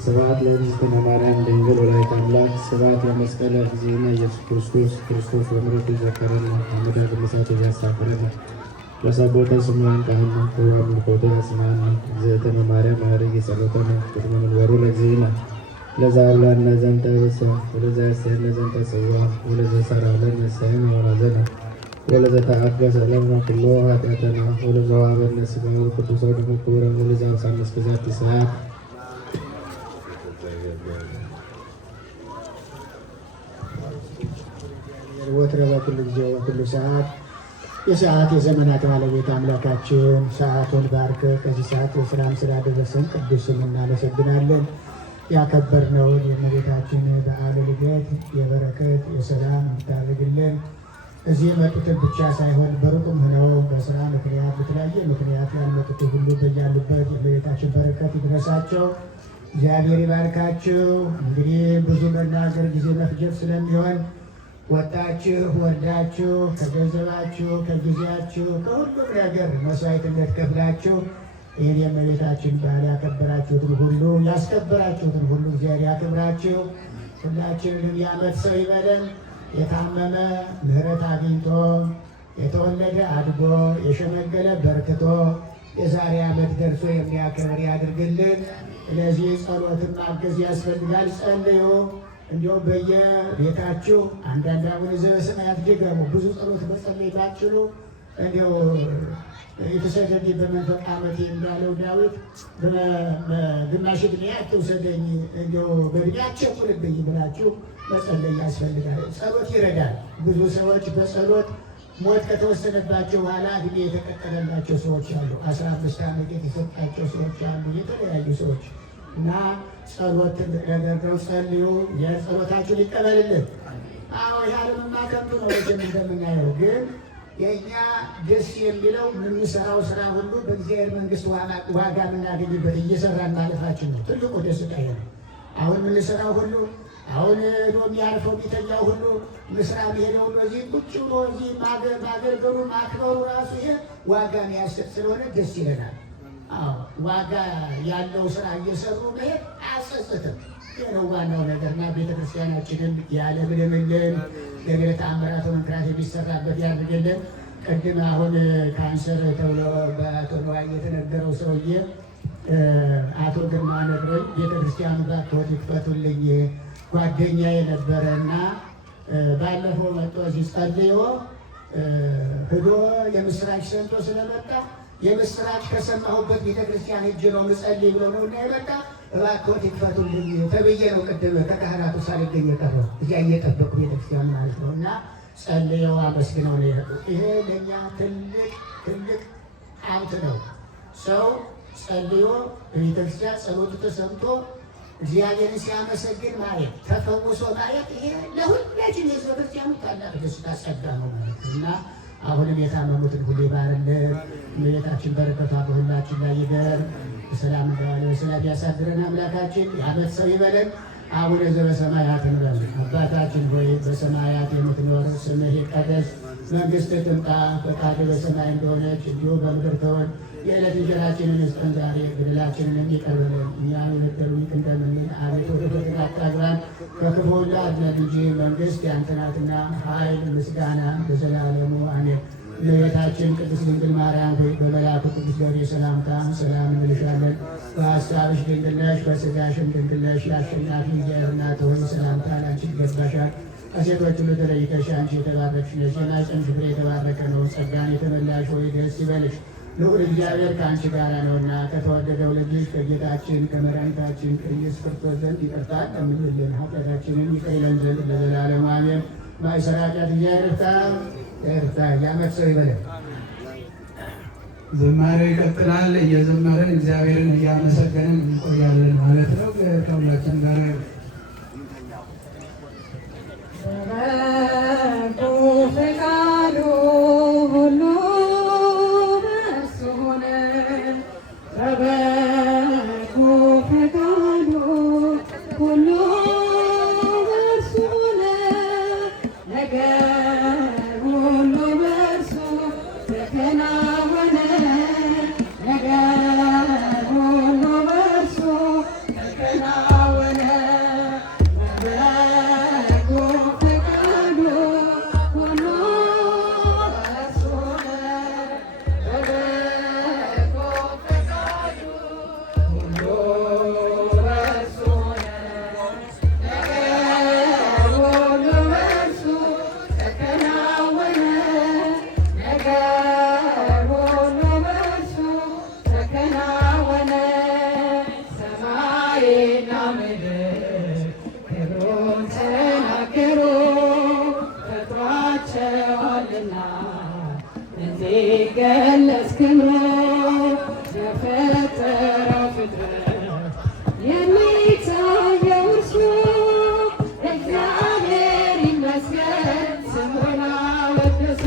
ስብሐት ለእግዝእትነ ማርያም ድንግል ወላዲተ አምላክ ስብሐት ለመስቀለ እግዚእነ ኢየሱስ ክርስቶስ ክርስቶስ በምሕረቱ ይዘከረን አምደ ቅዱሳት ያሳፍረን ለሰቦተ ስምዖን ካህን ወአምልኮተ ያጽናን እግዝእትነ ማርያም ማረግ የጸሎተነ ቅድመ መንበሩ ለእግዚእነ ለዛብላነ ዘንተ ብእሰ ወለዘ ያስተሕነ ዘንተ ጽዋ ወለዘ ሠርዐ ለነ ሰይነ ወራዘነ ወለዘ ተአገሠ ለነ ኩሎ ኃጢአተነ ወለዘ ወሀበነ ሥጋሁ ወቅዱስ ወደሙ ክቡረ ወለዘ አብጽሐነ እስከ ዛቲ ሰዓት ወትረ በኩሉ ጊዜ ወኩሉ ሰዓት የሰዓት የዘመናት ባለቤት አምላካችን ሰዓቱን ባርከ ከዚህ ሰዓት የሰላም ስላደረሰን ቅዱስ ስም እናመሰግናለን። ያከበርነውን የእመቤታችን በዓለ ልደት የበረከት የሰላም እንድታደርግልን እዚህ የመጡትን ብቻ ሳይሆን በሩቅም ሆነው በስራ ምክንያት በተለያየ ምክንያት ያልመጡት ሁሉ በያሉበት የእመቤታችን በረከት ይድረሳቸው። እግዚአብሔር ይባርካችሁ። እንግዲህ ብዙ መናገር ጊዜ መፍጀት ስለሚሆን ወጣችሁ ወርዳችሁ ከገንዘባችሁ ከጊዜያችሁ ከሁሉም ነገር መስዋዕትነት ከፍላችሁ ይህን የእመቤታችን በዓል ያከበራችሁትን ሁሉ ያስከበራችሁትን ሁሉ እግዚአብሔር ያክብራችሁ። ሁላችንንም የዓመት ሰው ይበለን። የታመመ ምሕረት አግኝቶ የተወለደ አድጎ የሸመገለ በርክቶ የዛሬ ዓመት ደርሶ የሚያከብር ያድርግልን። ስለዚህ ጸሎትን ማገዝ ያስፈልጋል። ጸልዩ። እንዲሁም በየቤታችሁ አንዳንድ አቡነ ዘበሰማያት ድገሙ። ብዙ ጸሎት መጸለይ ባትችሉ እንዲሁ የተሰደኝ በመንፈቅ ዓመቴ እንዳለው ዳዊት በግማሽ ዕድሜ አትውሰደኝ፣ እንዲሁ በዕድሜ አትቸኩልብኝ ብላችሁ መጸለይ ያስፈልጋል። ጸሎት ይረዳል። ብዙ ሰዎች በጸሎት ሞት ከተወሰነባቸው በኋላ ዕድሜ የተቀጠለላቸው ሰዎች አሉ። 15 ዓመት የተሰጣቸው ሰዎች አሉ። የተለያዩ ሰዎች እና ጸሎት ነገር ነው። ጸልዩ። የጸሎታችሁን ይቀበልልን። አዎ የዓለምማ ከንቱ ነው እንደምናየው፣ ግን የእኛ ደስ የሚለው የምንሰራው ስራ ሁሉ በእግዚአብሔር መንግሥት ዋጋ የምናገኝበት እየሰራን ማለፋችን ነው። ትልቁ ደስታ ይሄ ነው። አሁን የምንሰራው ሁሉ አሁን ዶ የሚያርፈው የሚተኛው ሁሉ ምስራ ሄደው እዚህ ቁጭ ብሎ እዚህ ማገልገሉ ማክበሩ ራሱ ይሄ ዋጋ የሚያሰጥ ስለሆነ ደስ ይለናል። ዋጋ ያለው ስራ እየሰሩ መሄድ አያጸጽትም። ይህ ነው ዋናው ነገርና ቤተክርስቲያናችንን ያለምልምልን ገቢረ ተአምራት ወመንክራት የሚሰራበት ያድርግልን። ቅድም አሁን ካንሰር ተብሎ በአቶ ነዋይ የተነገረው ሰውዬ አቶ ግርማ ነግሮኝ ቤተክርስቲያኑ ባክዎት ይክፈቱልኝ ጓደኛ የነበረ እና ባለፈው መጥቶ እዚህ ጸልዮ ሂዶ የምስራች ሰምቶ ስለመጣ የምስራች ከሰማሁበት ቤተክርስቲያን ሄጄ ነው ምጸልይ ብሎ ነው እና የመጣ እባክዎት ይክፈቱልኝ ተብዬ ነው ቅድም ከካህናቱ ሳልገኝ የቀረው እዚያ እየጠበቁ ቤተክርስቲያን ማለት ነው። እና ጸልየው አመስግነው ነው የሄዱ። ይሄ ለእኛ ትልቅ ሀብት ነው። ሰው ጸልዮ በቤተክርስቲያን ጸሎቱ ተሰምቶ እግዚአብሔርን ሲያመሰግን ማየት ተፈውሶ ማየት ይሄ ለሁላችን የሕዝበ ክርስቲያኑ ታላቅ ደስታ ጸጋ ነው ማለት ነው። እና አሁንም የታመሙትን ሁሉ ይባርልን። እመቤታችን በረከቷ በሁላችን ላይ ይደር። በሰላም እንዳለ በሰላም ያሳድረን። አምላካችን የዓመት ሰው ይበለን። አቡነ ዘበሰማያት እንበል። አባታችን ሆይ በሰማያት የምትኖር ስምህ ይቀደስ፣ መንግሥትህ ትምጣ፣ ፈቃድህ በሰማይ እንደሆነች እንዲሁ በምድር ትሁን። የዕለት እንጀራችንን ስጠን ዛሬ፣ በደላችንን ይቅር በለን እኛም የበደሉንን ይቅር እንደምንል፣ አቤቱ ወደ ፈተና አታግባን ከክፉ ሁሉ አድነን እንጂ መንግሥት ያንተ ናትና ኃይል፣ ምስጋና ለዘላለሙ አሜን። እመቤታችን ቅድስት ድንግል ማርያም ሆይ በመልአኩ ቅዱስ ገብርኤል ሰላምታ ሰላም እንልሻለን። በሐሳብሽ ድንግል ነሽ፣ በሥጋሽም ድንግል ነሽ። የአሸናፊ እግዚአብሔር እናት ሆይ ሰላምታ ላንቺ ይገባሻል። ከሴቶች ሁሉ ተለይተሽ አንቺ የተባረክሽ ነሽ፣ የማኅፀንሽ ፍሬ የተባረከ ነው። ጸጋን የተመላሽ ሆይ ደስ ይበልሽ፣ ልዑል እግዚአብሔር ከአንቺ ጋር ነውና ከተወደደው ልጅሽ ከጌታችን ከመድኃኒታችን ከኢየሱስ ክርስቶስ ዘንድ ይቅርታን ለምኝልን ኃጢአታችንን ይቅር ይለን ዘንድ ለዘላለሙ አሜን። ማእሰረ ኃጢአት እግዚአብሔር ይፍታ። የዓመት ሰው ይበለን። ዝማሬ ይቀጥላል። እየዘመርን እግዚአብሔርን እያመሰገንን እንቆያለን ማለት ነው። ከሁላችን ጋር ፈቃዱ ሁሉ በእርሱ ሆነ። በበጎ ፈቃዱ ሁሉ በእርሱ ሆነ። ነገር ሁሉ በእርሱ ተከናወነ። ነገር ሁሉ በእርሱ ተከናወነ። ምድር ክብሩን ተናገሩ ፈጥሯቸዋልና እንዲገለጽ ክብሩ የፈጠረው ፍጥረት የሚታየው እርሱ እግዚአብሔር ይመስገን ስሙን አወድሱ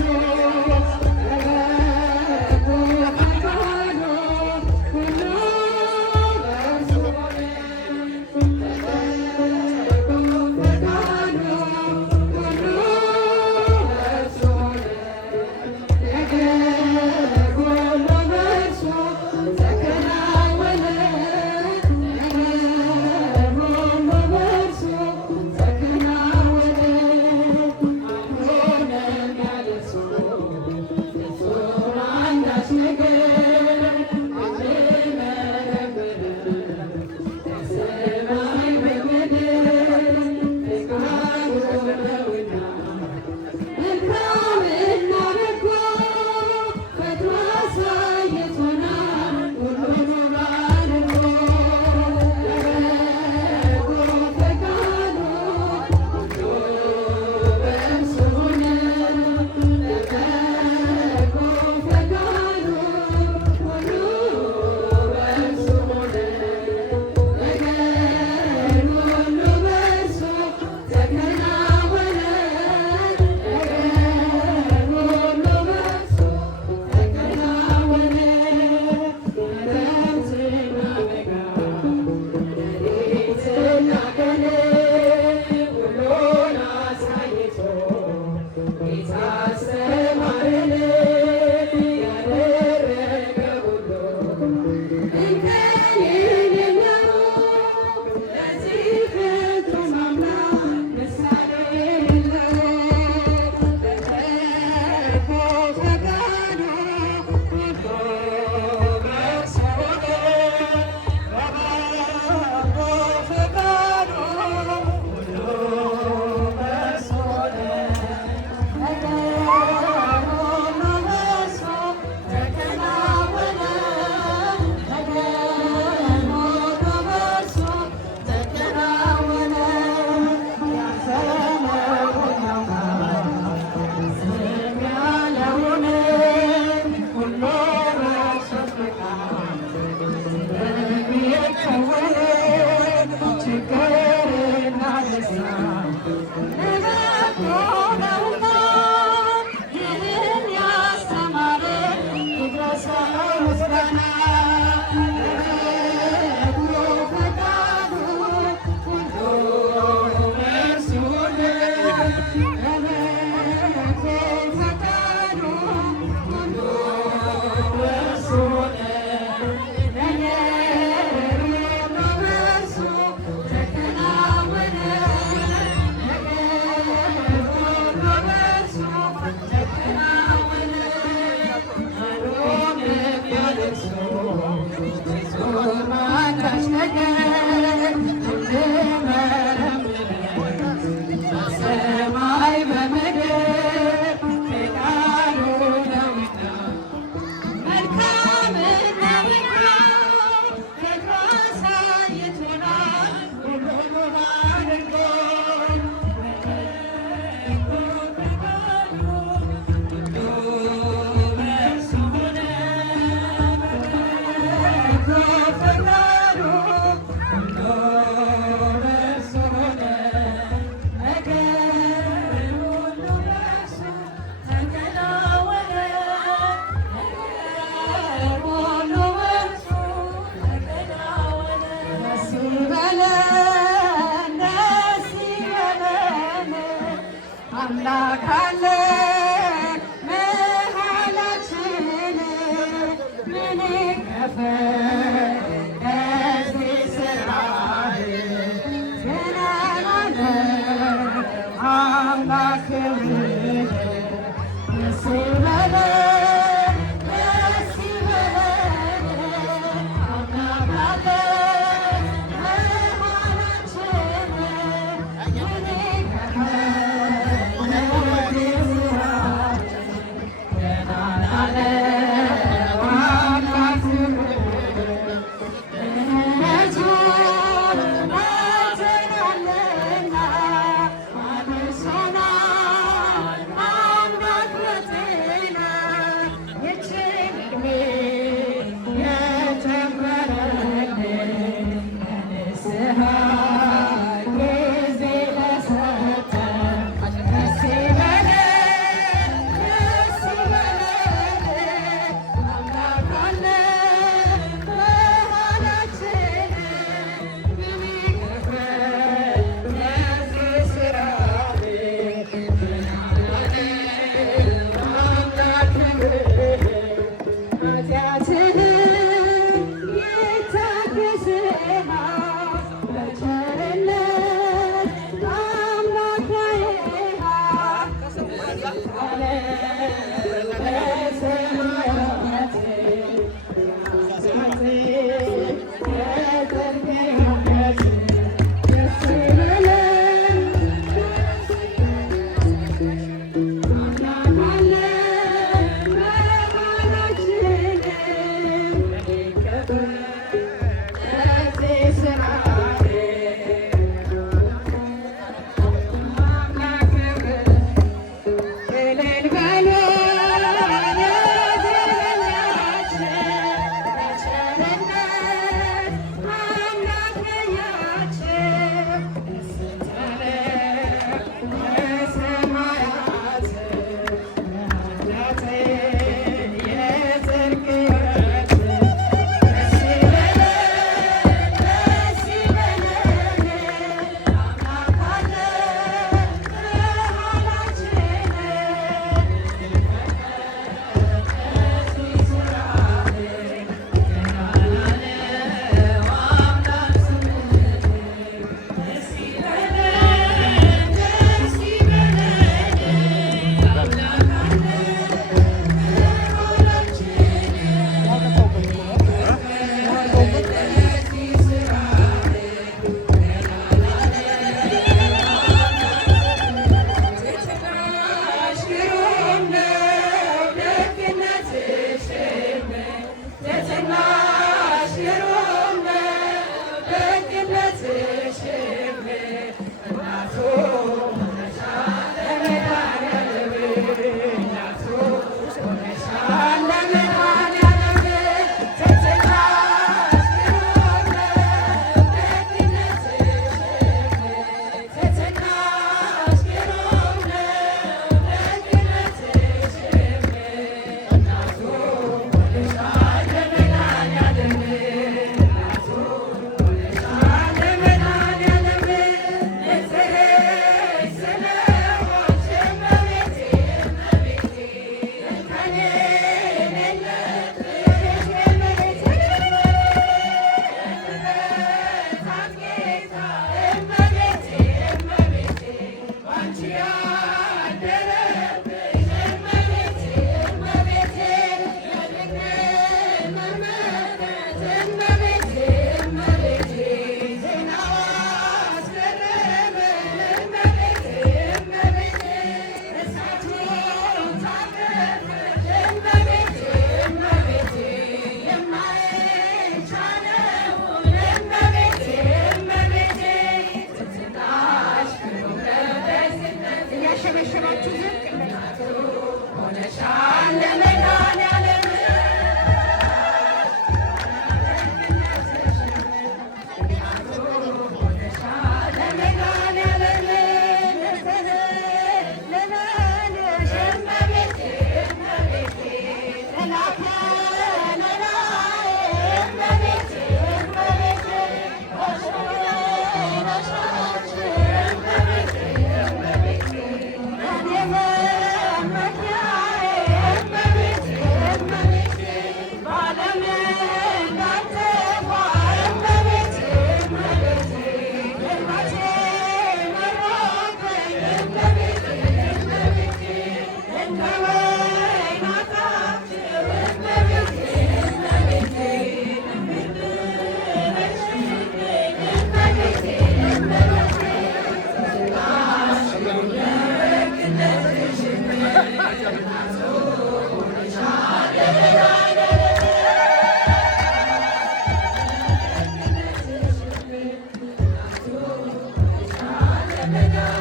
Thank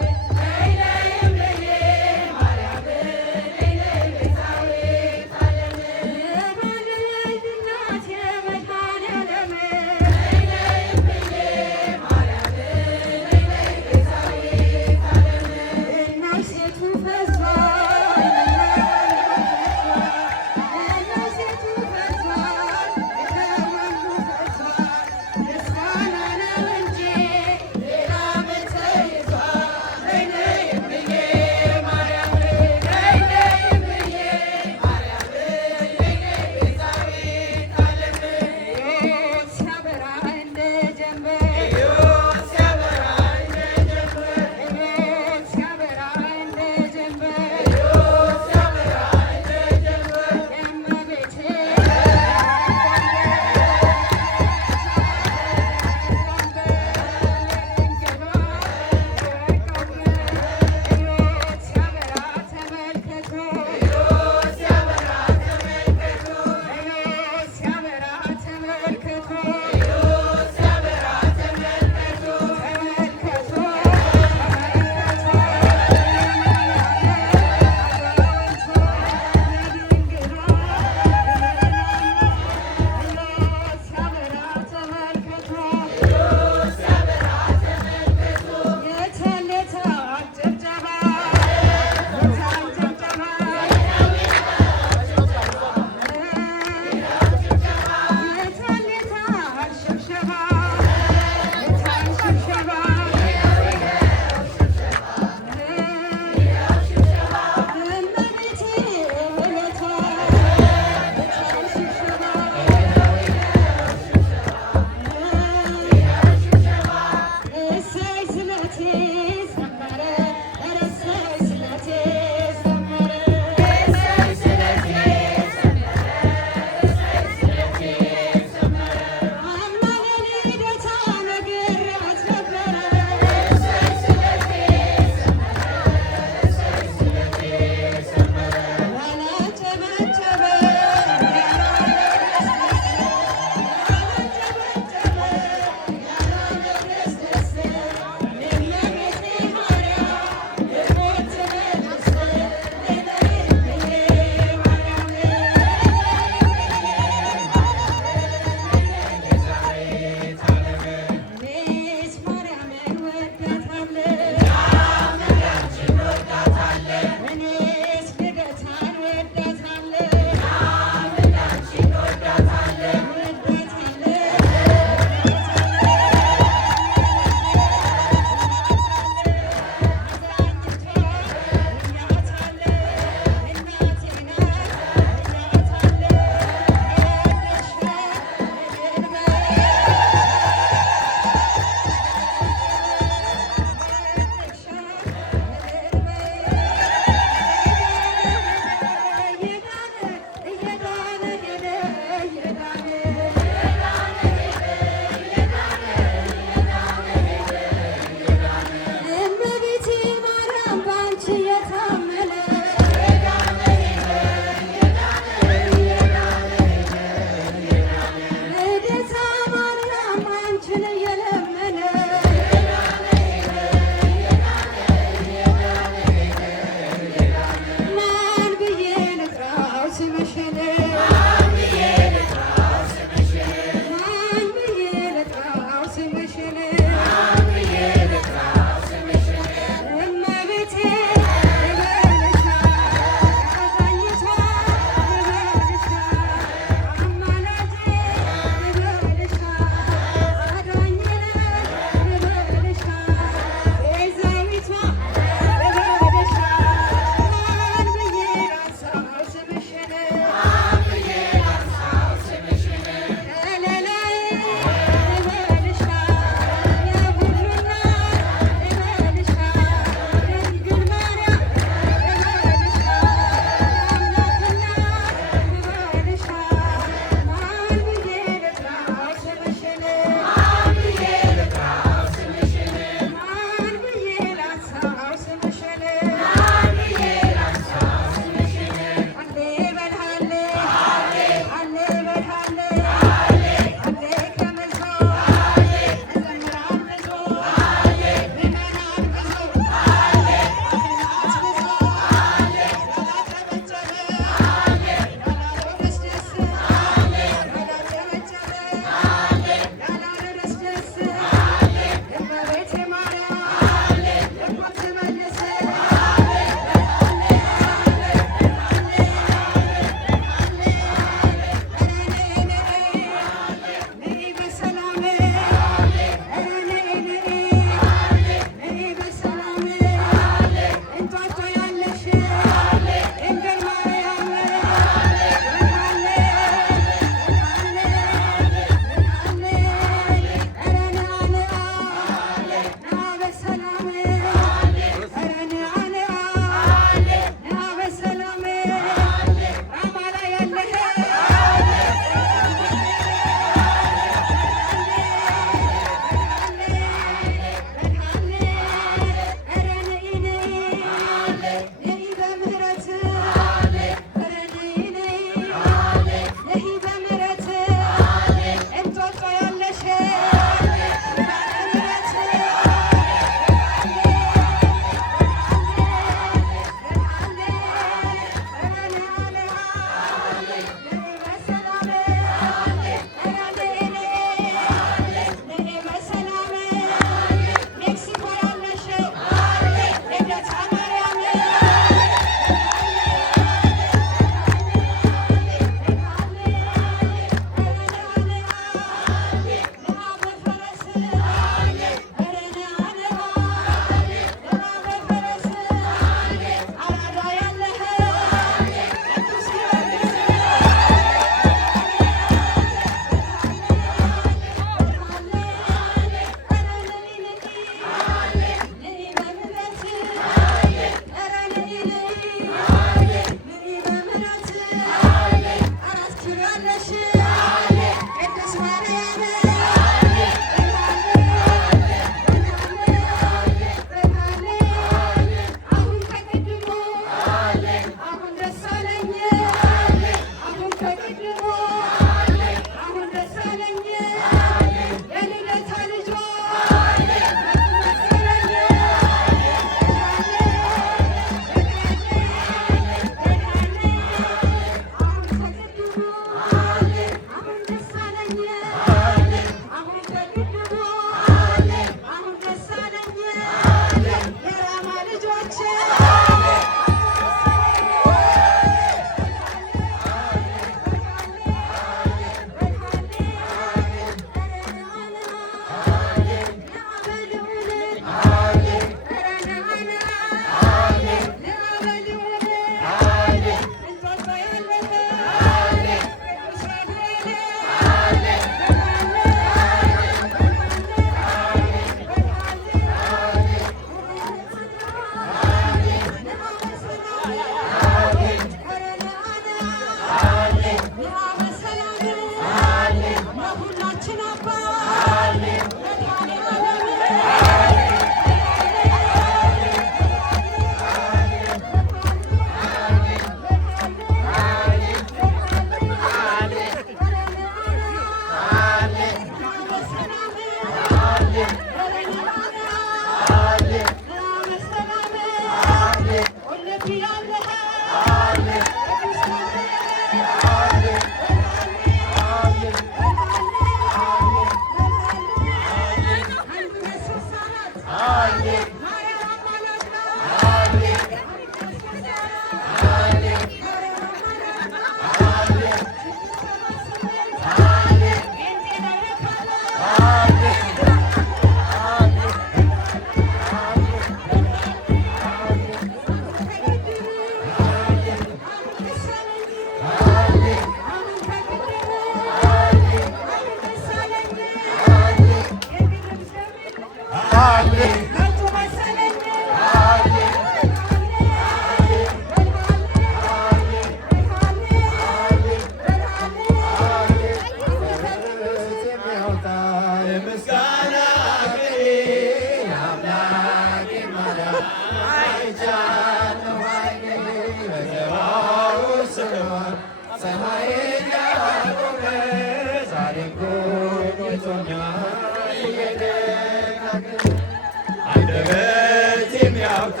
አንደበት የሚያወጣ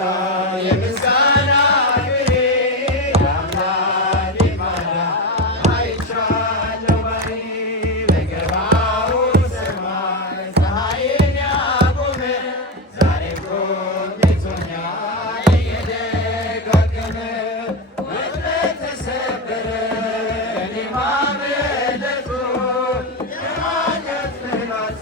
የምስጋና ቅኔ የአምላኬ ማዳን አይቻለሁ ባይኔ። በገባው ሰማይ ፀሐይን ያቆመ ዛሬም ጎብኝቶኛል እየደጋገመ። ወጥመድ ተሰበረ እኔም አመለጥኩ የኃጢአት ፍርሃት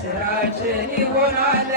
ስራችን ይሆናል